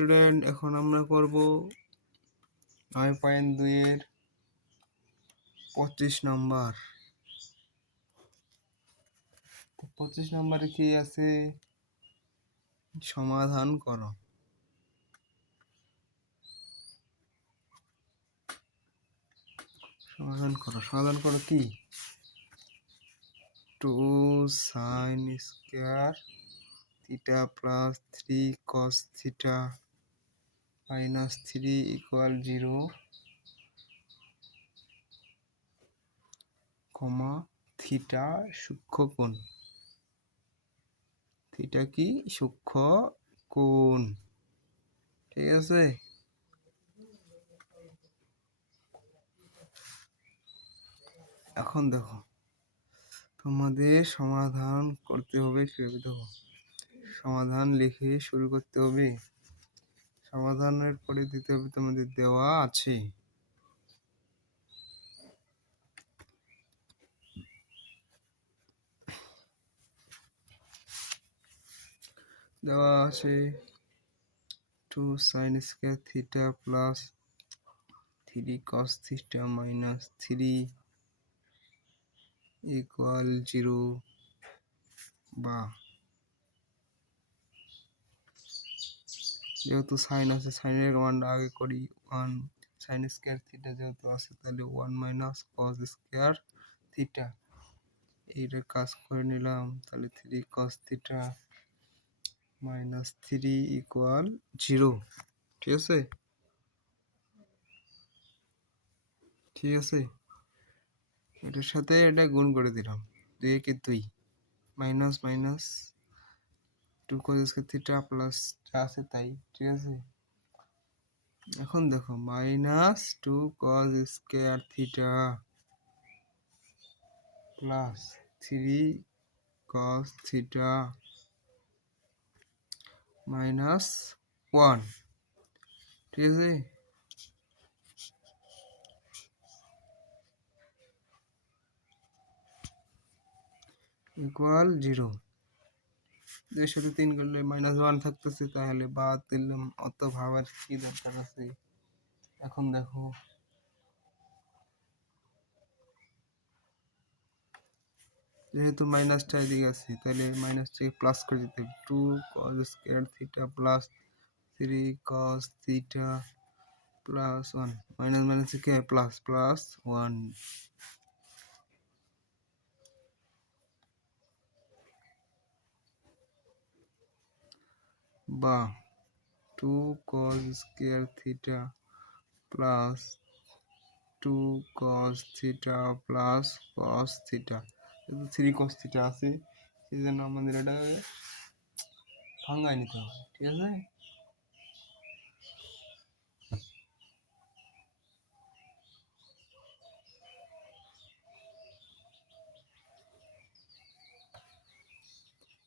Student, এখন আমরা করব 9.2 এর 25 নম্বর। 25 নম্বরে কি আছে? সমাধান করো। সমাধান করো কি? 2 sin square theta plus 3 cos theta minus 3 equal 0, কমা থিটা সূক্ষ্ম কোণ। থিটা কি? সূক্ষ্ম কোণ। ঠিক আছে? এখন দেখো, তোমাদের সমাধান করতে হবে। কিভাবে দেখো, সমাধান লিখে শুরু করতে হবে। সমাধানের পরে দিতে হবে তোমাদের দেওয়া আছে। দেওয়া আছে 2 sin square theta plus 3 cos theta minus 3 equal 0, বা যেহেতু সাইন আছে, সাইনের মানটা আগে করি। 1 sin স্কয়ার থিটা যেহেতু আছে, তাহলে 1 মাইনাস cos স্কয়ার থিটা, এইটা কাজ করে নিলাম। তাহলে 3 cos থিটা মাইনাস 3 ইকুয়াল 0। ঠিক আছে? ঠিক আছে, এটার সাথে এটা গুণ করে দিলাম। 2 কে 2 minus minus 2 cos square theta plus যা আছে তাই। ঠিক আছে, এখন দেখো minus 2 cos square theta plus 3 cos theta minus 1। ঠিক আছে, ইকুয়াল 0। 2 সাথে 3 করলে মাইনাস 1 থাকতেছে, তাহলে বাদ দিলাম। অত ভাবার কি দরকার আছে? এখন দেখো, যেহেতু মাইনাসটা এদিকে আছে, তাহলে মাইনাসটাকে প্লাস করে দিতে হবে। 2 cos square theta plus 3 cos theta plus 1, minus minus কি হয়? প্লাস প্লাস 1, বা 2 cos square theta plus 2 cos theta plus cos theta. 3 cos theta আছে, সেই জন্য আমাদের এটাকে ভাঙায় নিতে হবে। ঠিক আছে,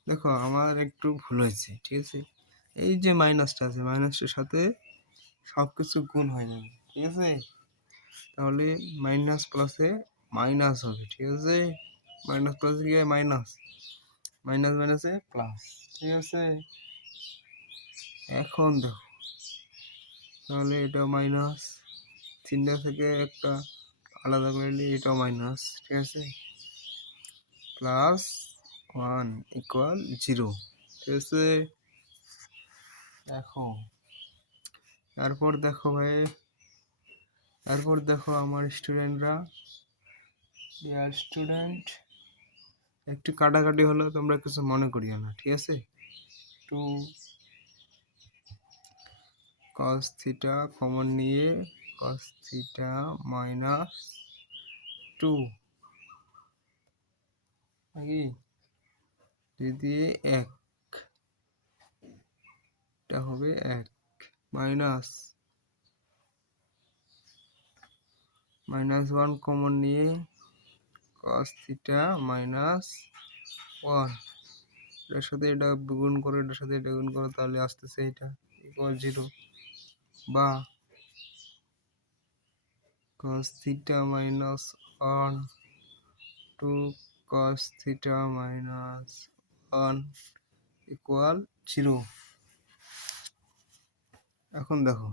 দেখো আমার একটু ভুল হয়েছে। ঠিক আছে, এই যে মাইনাসটা আছে, মাইনাসটার সাথে সবকিছু গুণ হয়ে যাবে। ঠিক আছে, তাহলে মাইনাস প্লাসে মাইনাস হবে। ঠিক আছে, মাইনাস প্লাসে কি হয়? মাইনাস, মাইনাস মাইনাসে প্লাস। ঠিক আছে, এখন দেখো, তাহলে এটা মাইনাস, তিনটা থেকে একটা আলাদা করে নিলে এটাও মাইনাস। ঠিক আছে, প্লাস 1 ইকুয়াল 0। ঠিক আছে, দেখো তারপর দেখো ভাই, তারপর দেখো আমার স্টুডেন্টরা, ডিয়ার স্টুডেন্ট, একটু কাটাকাটি হলো, তোমরা কিছু মনে করিও না। ঠিক আছে, 2 cos থিটা কমন নিয়ে cos থিটা মাইনাস 2 নাকি দিয়ে 1, এটা হবে 1, মাইনাস মাইনাস 1 কমন নিয়ে cos থিটা মাইনাস 1, এটার সাথে এটা গুণ করো, এটার সাথে এটা গুণ করো, তাহলে আসতেছে এটা ইকুয়াল 0, বা cos theta minus 1 2 cos theta minus 1 equal 0। এখন দেখো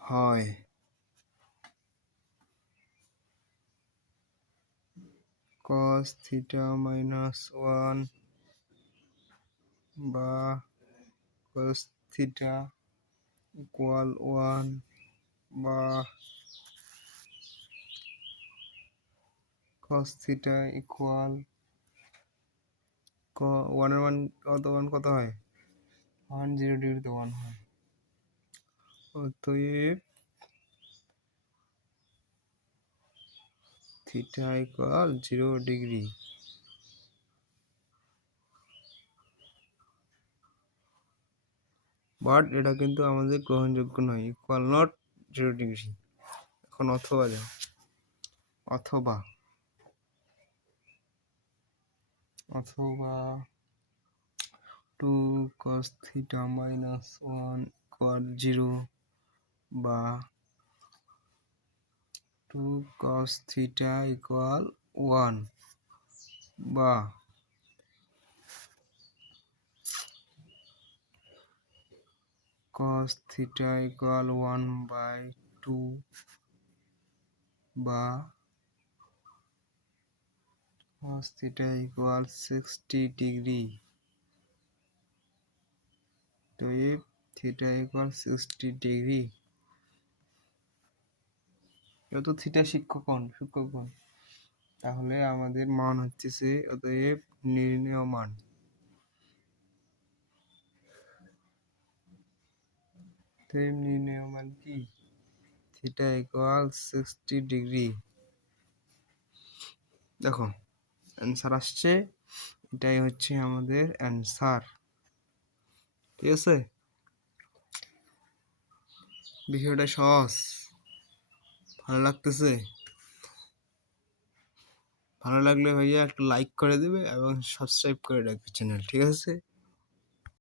হয় cos থিটা মাইনাস 1 বা cos থিটা ইকুয়াল 1 বা cos থিটা ইকুয়াল 1 এর মান কত হয় 0 ডিগ্রিতে 1 হয়। অতএব থিটা ইকুয়াল 0 ডিগ্রি। বাট এটা কিন্তু আমাদের গ্রহণযোগ্য নয়, ইকুয়াল নট 0 ডিগ্রি। এখন অথবা যাও, অথবা 2 cos থিটা মাইনাস 1 ইকুয়াল 0 বা 2 cos থিটা ইকুয়াল 1 বা cos থিটা ইকুয়াল 1/2 বা cos থিটা ইকুয়াল 60 ডিগ্রি। তো if থিটা ইকুয়াল 60 ডিগ্রি, যত থিটা সূক্ষ্ম কোণ, তাহলে আমাদের মান হচ্ছে অতএব নির্ণেয় মান কি থিটা ইকুয়াল 60 ডিগ্রি। দেখো অ্যান্সার আসছে, এটাই হচ্ছে আমাদের অ্যান্সার। ঠিক আছে, বিষয়টা সহজ, ভালো লাগতেছে? ভালো লাগলে ভাইয়া একটা লাইক করে দেবে এবং সাবস্ক্রাইব করে রাখবে চ্যানেল। ঠিক আছে।